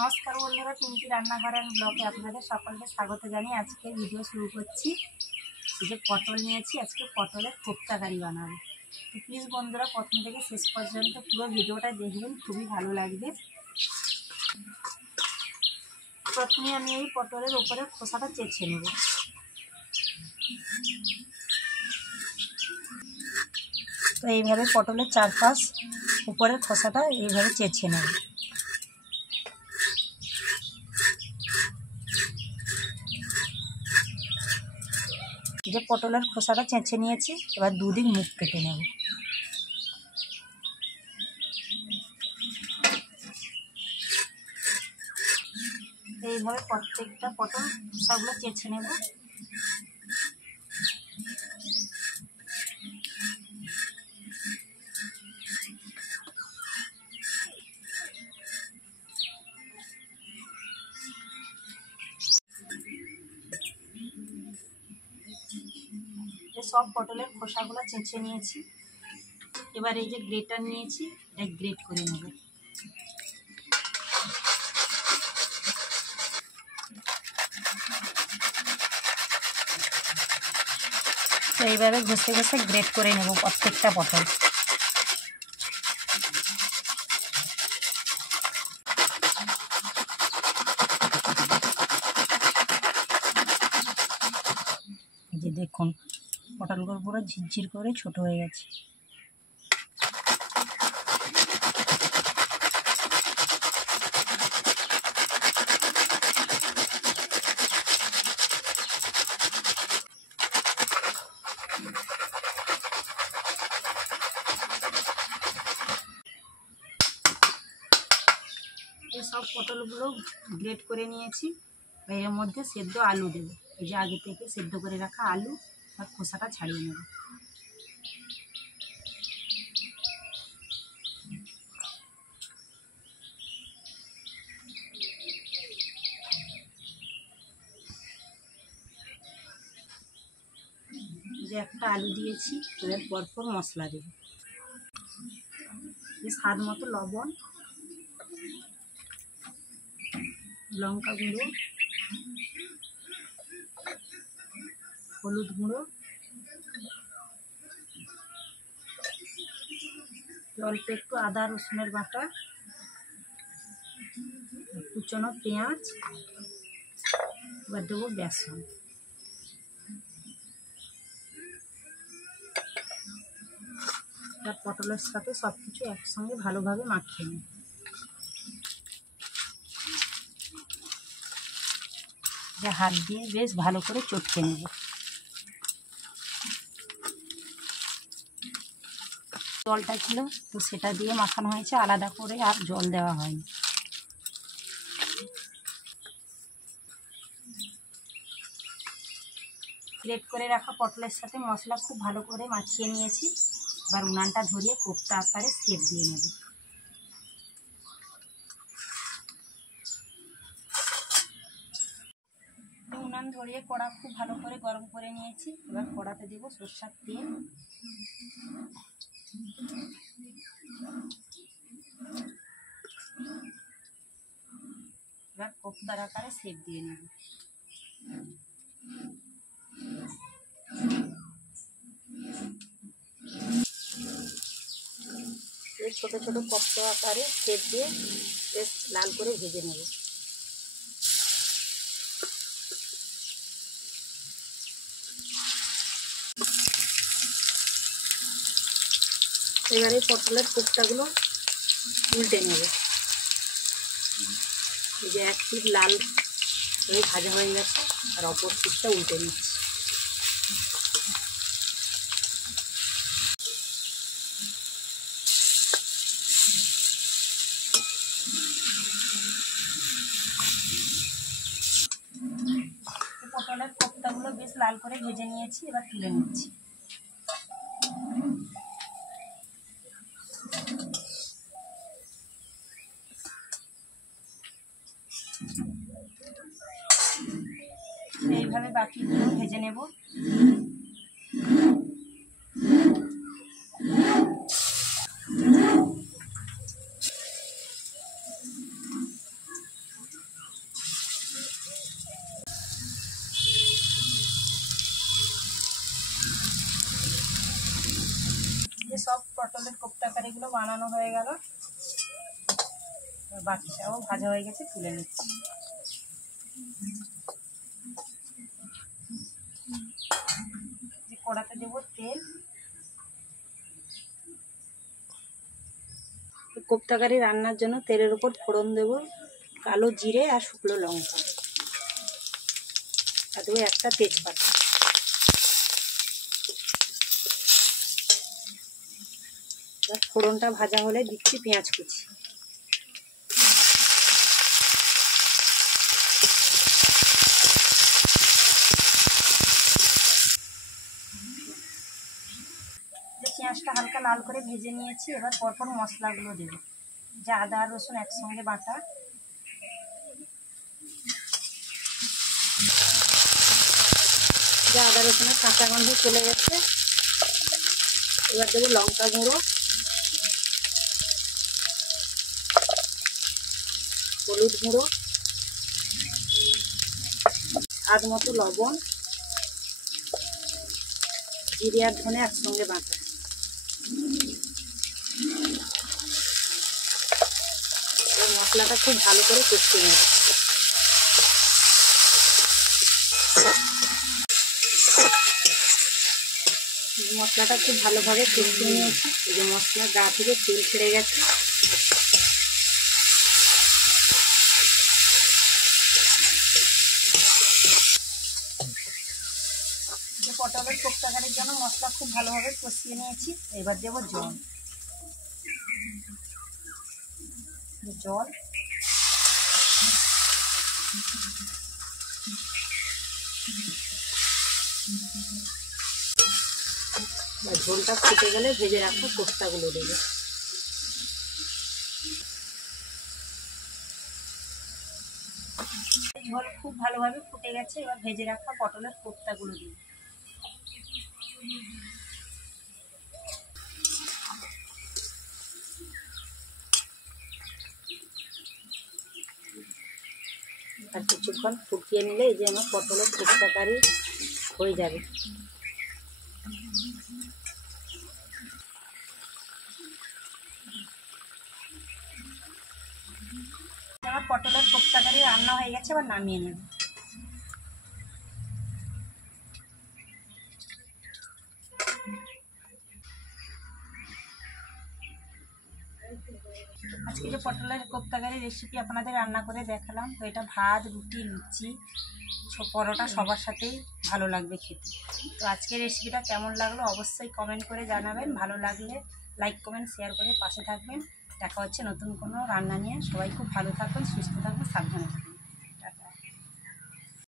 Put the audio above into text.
নমস্কার বন্ধুরা, পিঙ্কি রান্নাঘর অ্যান্ড ব্লগে আপনাদের সকলকে স্বাগত জানিয়ে আজকে ভিডিও শুরু করছি। এই যে পটল নিয়েছি, আজকে পটলের কোপ্তাকারি বানাবো। তো প্লিজ বন্ধুরা প্রথম থেকে শেষ পর্যন্ত পুরো ভিডিওটা দেখবেন, খুবই ভালো লাগবে। প্রথমে আমি এই পটলের ওপরে খোসাটা চেঁচে নেব। তো এইভাবে পটলের চারপাশ উপরের খোসাটা এইভাবে চেঁচে নেব। যে পটলের খোসাটা চেঁচে নিয়েছি, এবার দুদিক মুখ কেটে নেব। এইভাবে প্রত্যেকটা পটল খোসাগুলো চেঁচে নেব। সব পটলের খোসাগুলো চেঁচে নিয়েছি। এবার এই যে গ্রেটার নিয়েছি, এটা গ্রেট করে নেব। তো এইভাবে ঘষে ঘষে গ্রেট করে নেব প্রত্যেকটা পটল। এই যে দেখুন পটলগুলো পুরো ঝিরঝির করে ছোট হয়ে গেছে। এই সব পটলগুলো গ্রেট করে নিয়েছি। এর মধ্যে সেদ্ধ আলু দেবো। এই যে আগে থেকে সেদ্ধ করে রাখা আলু আর খোসাটা ছাড়িয়ে নেব। যে একটা আলু দিয়েছি, এবার পরপর মশলা দেব। স্বাদ মতো লবণ, লঙ্কা গুঁড়ো, হলুদ গুঁড়ো, অল্প একটু আদা রসুনের বাটা, কুচনো পেঁয়াজ, এবার দেবো বেসন। পটলের সাথে সব কিছু একসঙ্গে ভালোভাবে মাখিয়ে নেব। হাত দিয়ে বেশ ভালো করে চটকে নেব। জলটা ছিল তো সেটা দিয়ে মাখানো হয়েছে, আলাদা করে আর জল দেওয়া হয়নি। গ্রেট করে রাখা পটলের সাথে মশলা খুব ভালো করে মাখিয়ে নিয়েছি। এবার উনানটা ধরিয়ে কোপ্তা আকারে শেপ দিয়ে নেব। উনান ধরিয়ে কড়া খুব ভালো করে গরম করে নিয়েছি। এবার কড়াতে দেব সরষের তেল। এবার কোপ্তার আকারে শেপ দিয়ে নেব। ছোট ছোট কোপ্তা আকারে শেপ দিয়ে বেশ লাল করে ভেজে নেব। এবারে পটলের কোপ্তাগুলো উল্টে নেব। এই যে এক পিঠ লাল হয়ে ভাজা হয়ে গেছে, আর অপর পিঠটা উল্টে নিচ্ছি। পটলের কোপ্তাগুলো বেশ লাল করে ভেজে নিয়েছি, এবার তুলে নিচ্ছি। এইভাবে বাকিগুলো ভেজে নেব। পটলের কোপ্তা কারিগুলো বানানো হয়ে গেল, বাকিটাও ভাজা হয়ে গেছে, তুলে নিচ্ছি। কড়াতে দেবো তেল। কোপ্তা কারি রান্নার জন্য তেলের উপর ফোড়ন দেব কালো জিরে আর শুকনো লঙ্কা, আর দেবো একটা তেজপাতা। ফোড়নটা ভাজা হলে দিচ্ছি পেঁয়াজ কুচি। পেঁয়াজটা হালকা লাল করে ভেজে নিয়েছি। এবার পরপর মশলাগুলো দেব, যে আদা আর রসুন একসঙ্গে বাটা, যে আদা রসুনের কাঁচা গন্ধ চলে গেছে। এবার দেবো লঙ্কা গুঁড়ো, হলুদ গুঁড়ো, স্বাদ মতো লবণ, জিরে আর ধনে একসঙ্গে বাটা। মশলাটা খুব ভালো করে কষিয়ে নেব। মশলাটা খুব ভালোভাবে কষিয়ে নিয়েছি। এই যে মশলার গা থেকে তেল ছেড়ে গেছে। পটলের কোপ্তা কারির জন্য মশলা খুব ভালোভাবে কষিয়ে নিয়েছি। এবার দেবো জল। ঝোলটা ফুটে গেলে ভেজে রাখা কোপ্তাগুলো দেবো। ঝোল খুব ভালোভাবে ফুটে গেছে। এবার ভেজে রাখা পটলের কোপ্তাগুলো দিই। আর কিছুক্ষণ ফুটিয়ে নিলে এই যে আমার পটলের কোপ্তা কারি হয়ে যাবে। আমার পটলের কোপ্তা কারি রান্না হয়ে গেছে, এবার নামিয়ে নেব। আজকে যে পটলের কোপ্তা কারি রেসিপি আপনাদের রান্না করে দেখালাম, তো এটা ভাত, রুটি, লুচি, পরোটা সবার সাথেই ভালো লাগবে খেতে। তো আজকের রেসিপিটা কেমন লাগলো অবশ্যই কমেন্ট করে জানাবেন। ভালো লাগলে লাইক কমেন্ট শেয়ার করে পাশে থাকবেন। দেখা হচ্ছে নতুন কোনো রান্না নিয়ে। সবাই খুব ভালো থাকবেন, সুস্থ থাকবেন, সাবধানে থাকবেন।